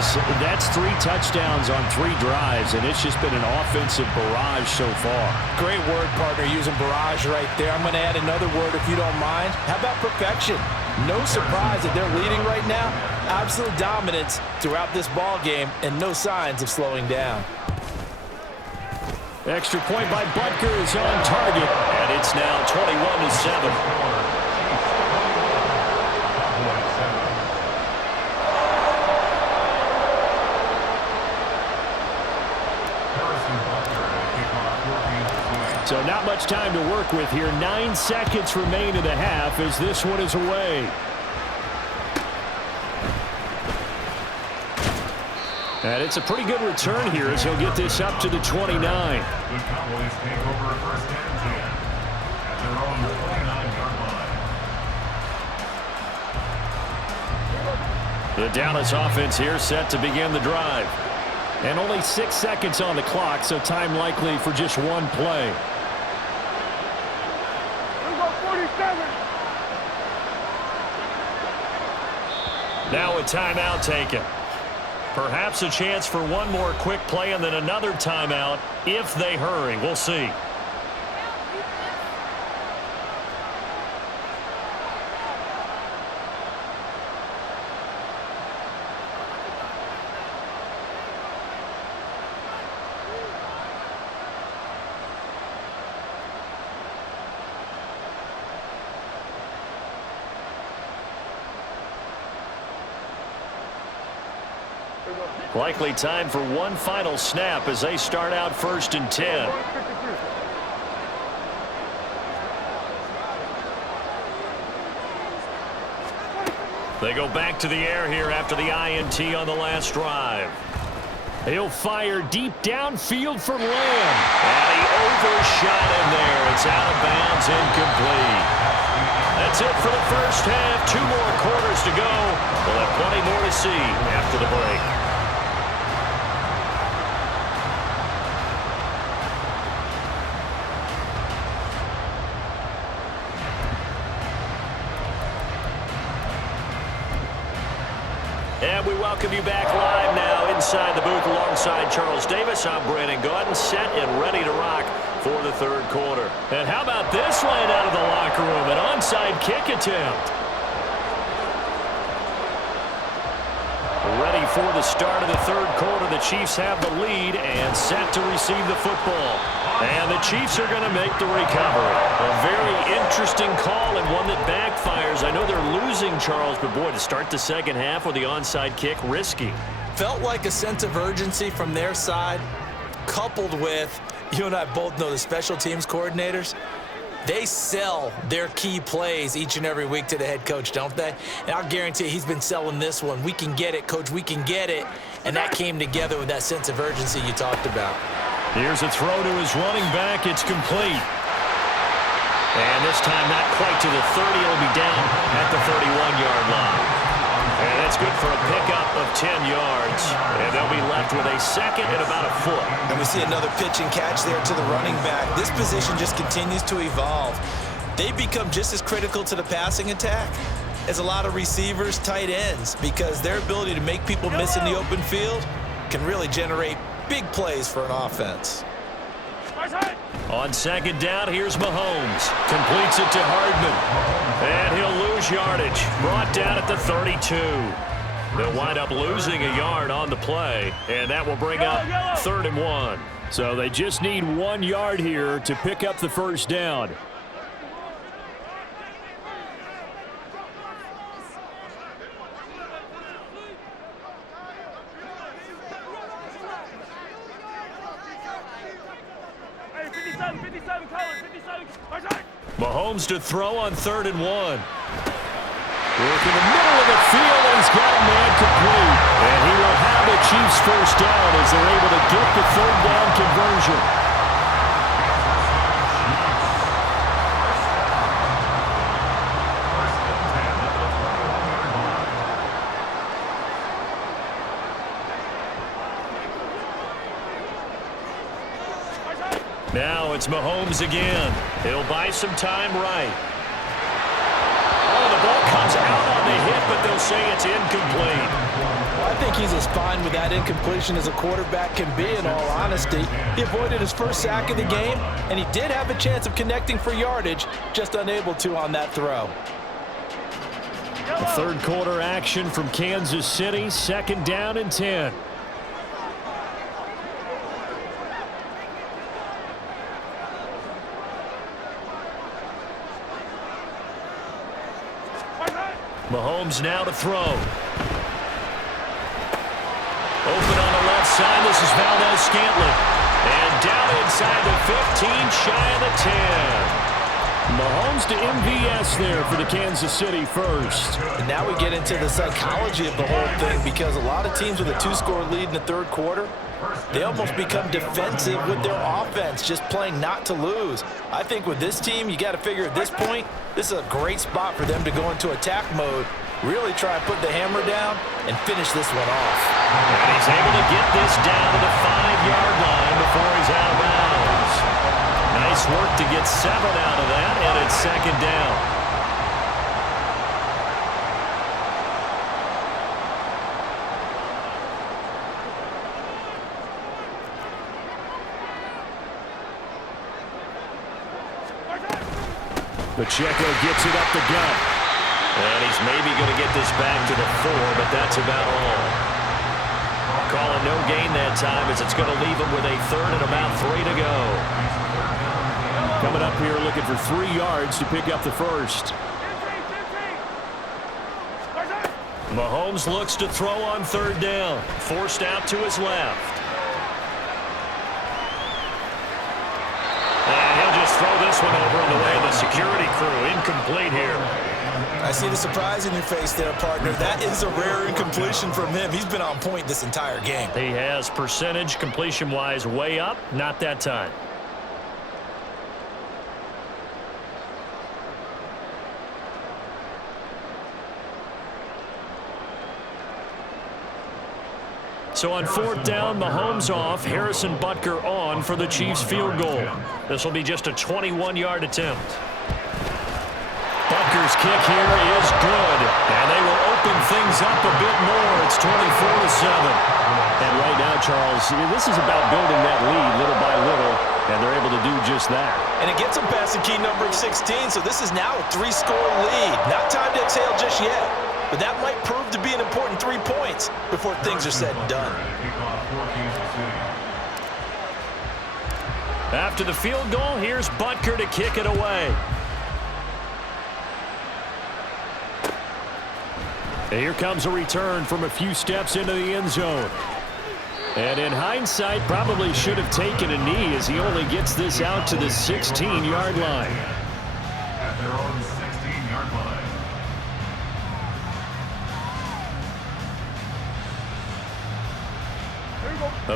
Travis, that's 3 touchdowns on 3 drives, and it's just been an offensive barrage so far. Great word, partner, using barrage right there. I'm going to add another word if you don't mind. How about perfection? No surprise that they're leading right now. Absolute dominance throughout this ball game and no signs of slowing down. Extra point by Butker is on target, and it's now 21-7. So not much time to work with here. 9 seconds remain in the half as this one is away. And it's a pretty good return here as he'll get this up to the 29. The Cowboys take over first and 10 at their own 29-yard line. The Dallas offense here set to begin the drive. And only 6 seconds on the clock, so time likely for just one play. Now a timeout taken. Perhaps a chance for one more quick play and then another timeout if they hurry. We'll see. Likely time for one final snap as they start out first and 10. They go back to the air here after the INT on the last drive. He'll fire deep downfield for Lamb. And he overshot him there. It's out of bounds, incomplete. That's it for the first half. 2 more quarters to go. We'll have plenty more to see after the break. And we welcome you back live now inside the booth alongside Charles Davis. I'm Brandon Gaudin, set and ready to rock for the third quarter. And how about this line out of the locker room? An onside kick attempt. Ready for the start of the third quarter. The Chiefs have the lead and set to receive the football. And the Chiefs are going to make the recovery. A very interesting call and one that backfires. I know they're losing, Charles, but boy, to start the second half with the onside kick, risky. Felt like a sense of urgency from their side, coupled with, you and I both know the special teams coordinators, they sell their key plays each and every week to the head coach, don't they? And I'll guarantee he's been selling this one. We can get it, coach, we can get it. And that came together with that sense of urgency you talked about. Here's a throw to his running back. It's complete. And this time not quite to the 30. It'll be down at the 31-yard line. And that's good for a pickup of 10 yards. And they'll be left with a second and about a foot. And we see another pitch and catch there to the running back. This position just continues to evolve. They become just as critical to the passing attack as a lot of receivers, tight ends, because their ability to make people miss in the open field can really generate big plays for an offense. On second down, here's Mahomes. Completes it to Hardman. And he'll lose yardage. Brought down at the 32. They'll wind up losing a yard on the play. And that will bring up 3rd and 1. So they just need 1 yard here to pick up the first down. Mahomes to throw on 3rd and 1. Work in the middle of the field, and he's got a man complete. And he will have the Chiefs first down as they're able to get the 3rd down conversion. Now it's Mahomes again. He'll buy some time right. Oh, the ball comes out on the hit, but they'll say it's incomplete. I think he's as fine with that incompletion as a quarterback can be, in all honesty. He avoided his first sack of the game, and he did have a chance of connecting for yardage, just unable to on that throw. The third quarter action from Kansas City, 2nd down and 10. Mahomes now to throw. Open on the left side. This is Valdez-Scantling. And down inside the 15, shy of the 10. Mahomes to MVS there for the Kansas City first. And now we get into the psychology of the whole thing, because a lot of teams with a 2-score lead in the third quarter, they almost become defensive with their offense, just playing not to lose. I think with this team, you got to figure at this point, this is a great spot for them to go into attack mode, really try to put the hammer down and finish this one off. And he's able to get this down to the 5-yard line before he's out of bounds. Nice work to get 7 out of that, and it's 2nd down. Pacheco gets it up the gut. And he's maybe going to get this back to the 4, but that's about all. Calling no gain that time, as it's going to leave him with a 3rd and about 3 to go. Coming up here looking for 3 yards to pick up the first. Mahomes looks to throw on 3rd down. Forced out to his left. And he'll just throw this one over on the way of the security crew. Incomplete here. I see the surprise in your face there, partner. That is a rare incompletion from him. He's been on point this entire game. He has percentage completion-wise way up. Not that time. So on 4th down, Mahomes off, Harrison Butker on for the Chiefs field goal. This will be just a 21-yard attempt. Butker's kick here is good, and they will open things up a bit more. It's 24-7. And right now, Charles, this is about building that lead little by little, and they're able to do just that. And it gets them past the key number of 16, so this is now a 3-score lead. Not time to exhale just yet, but that might prove to be an important 3 points before things are said and done. After the field goal, here's Butker to kick it away. Here comes a return from a few steps into the end zone. And in hindsight, probably should have taken a knee, as he only gets this out to the 16-yard line. At their own 16-yard line.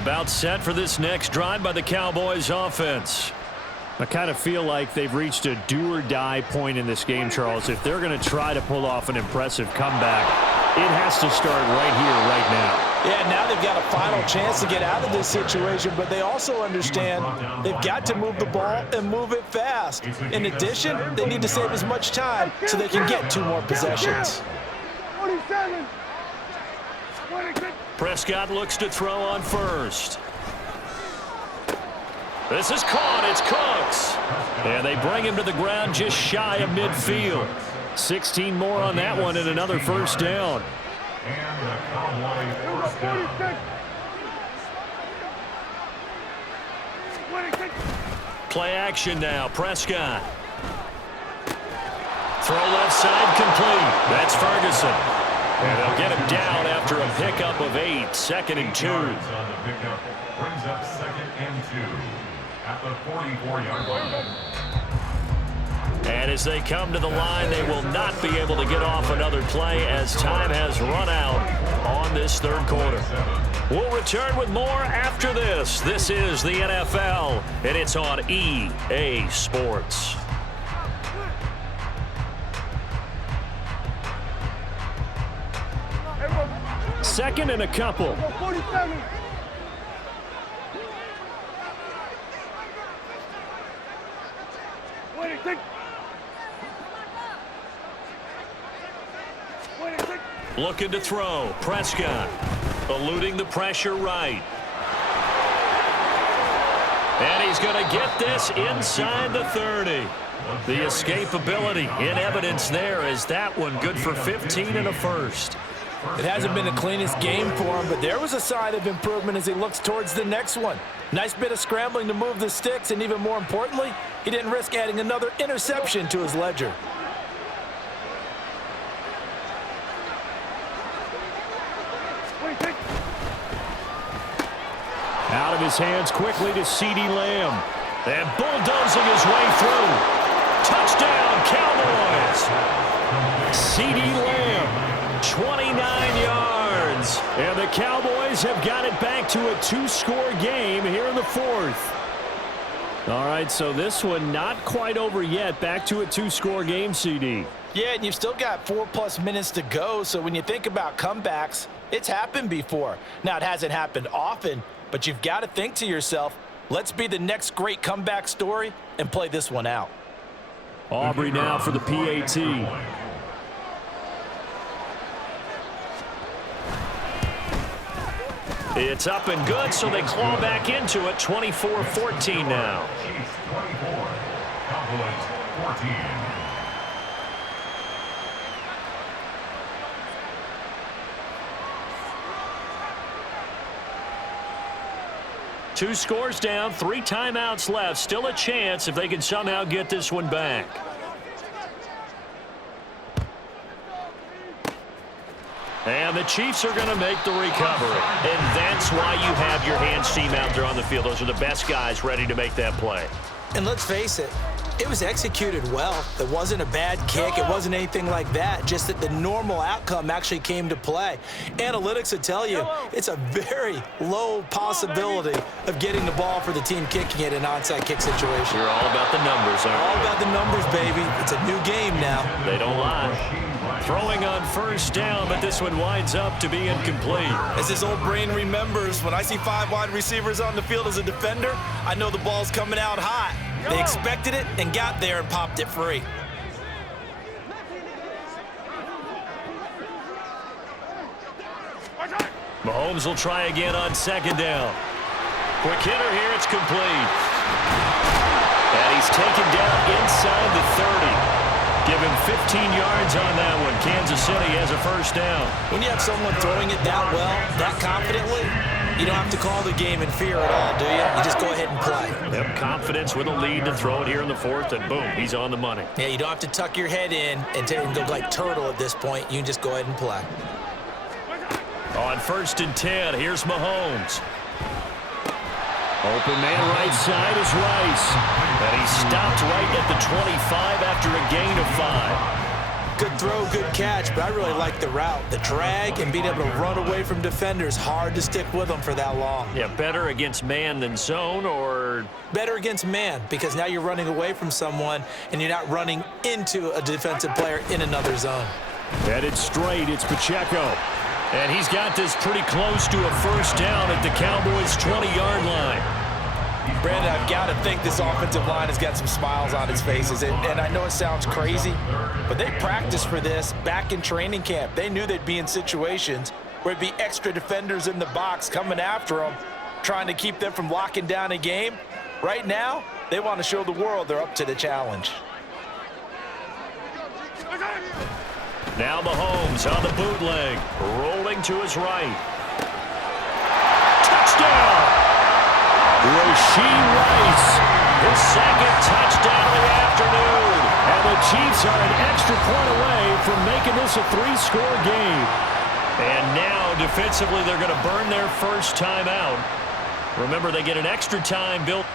About set for this next drive by the Cowboys offense. I kind of feel like they've reached a do-or-die point in this game, Charles. If they're going to try to pull off an impressive comeback, it has to start right here, right now. Yeah, now they've got a final chance to get out of this situation, but they also understand they've got to move the ball and move it fast. In addition, they need to save as much time so they can get 2 more possessions. Prescott looks to throw on first. This is caught. It's Cooks. And they bring him to the ground just shy of midfield. 16 more on that one and another first down. And the Cowboy first down. Play action now. Prescott. Throw left side complete. That's Ferguson. And they'll get him down after a pickup of 8. 2nd and 2. On the pickup brings up 2nd and 2 at the 44-yard line. And as they come to the line, they will not be able to get off another play as time has run out on this third quarter. We'll return with more after this. This is the NFL, and it's on EA Sports. Second and a couple. Looking to throw. Prescott eluding the pressure right. And he's going to get this inside the 30. The escapability in evidence there as that one good for 15 and a first. It hasn't been the cleanest game for him, but there was a sign of improvement as he looks towards the next one. Nice bit of scrambling to move the sticks, and even more importantly, he didn't risk adding another interception to his ledger. Out of his hands quickly to CeeDee Lamb. And bulldozing his way through. Touchdown, Cowboys! CeeDee Lamb, 29 yards. And the Cowboys have got it back to a 2-score game here in the 4th. All right, so this one not quite over yet. Back to a 2-score game, CD. Yeah, and you've still got 4+ minutes to go, so when you think about comebacks, it's happened before. Now, it hasn't happened often, but you've got to think to yourself, let's be the next great comeback story and play this one out. Aubrey now for the PAT. It's up and good, so they claw back into it. 24-14 now. Chiefs 24, Cowboys 14. Two scores down, 3 timeouts left. Still a chance if they can somehow get this one back. And the Chiefs are going to make the recovery. And that's why you have your hands team out there on the field. Those are the best guys ready to make that play. And let's face it, it was executed well. It wasn't a bad kick. It wasn't anything like that. Just that the normal outcome actually came to play. Analytics would tell you it's a very low possibility of getting the ball for the team kicking it in an onside kick situation. You're all about the numbers, aren't you? All about the numbers, baby. It's a new game now. They don't lie. Throwing on first down, but this one winds up to be incomplete. As this old brain remembers, when I see 5 wide receivers on the field as a defender, I know the ball's coming out hot. They expected it and got there and popped it free. Mahomes will try again on second down. Quick hitter here, it's complete. And he's taken down inside the 30. Give him 15 yards on that one. Kansas City has a first down. When you have someone throwing it that well, that confidently, you don't have to call the game in fear at all, do you? You just go ahead and play. Have confidence with a lead to throw it here in the 4th, and boom, he's on the money. Yeah, you don't have to tuck your head in and go like turtle at this point. You can just go ahead and play. On 1st and 10, here's Mahomes. Open man right side is Rice. And he stopped right at the 25 after a gain of 5. Good throw, good catch, but I really like the route. The drag and being able to run away from defenders, hard to stick with them for that long. Yeah, better against man than zone, or? Better against man, because now you're running away from someone and you're not running into a defensive player in another zone. Headed straight, it's Pacheco. And he's got this pretty close to a first down at the Cowboys' 20-yard line. Brandon, I've got to think this offensive line has got some smiles on its faces. And I know it sounds crazy, but they practiced for this back in training camp. They knew they'd be in situations where it'd be extra defenders in the box coming after them, trying to keep them from locking down a game. Right now, they want to show the world they're up to the challenge. Now Mahomes on the bootleg, rolling to his right. Touchdown! Rashee Rice. His second touchdown of the afternoon. And the Chiefs are an extra point away from making this a 3-score game. And now, defensively, they're going to burn their first timeout. Remember, they get an extra time built.